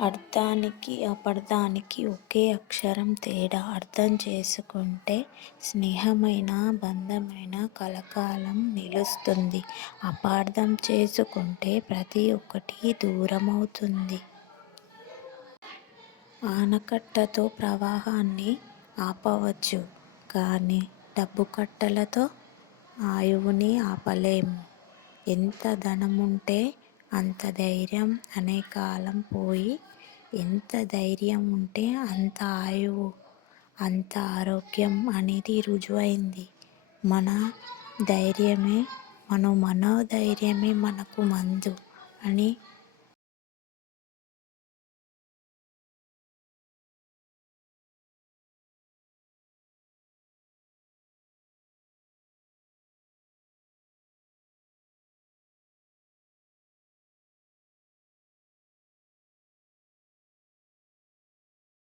అర్థానికి అపార్థానికి ఒకే అక్షరం తేడా. అర్థం చేసుకుంటే స్నేహమైన బంధమైన కలకాలం నిలుస్తుంది. అపార్థం చేసుకుంటే ప్రతి ఒక్కటి దూరమవుతుంది. ఆనకట్టతో ప్రవాహాన్ని ఆపవచ్చు కానీ డబ్బు కట్టలతో ఆయువుని ఆపలేము. ఎంత ధనముంటే అంత ధైర్యం అనే కాలం పోయి ఎంత ధైర్యం ఉంటే అంత ఆయువు అంత ఆరోగ్యం అనేది రుజువైంది. మన ధైర్యమే మన మనోధైర్యమే మనకు మందు అని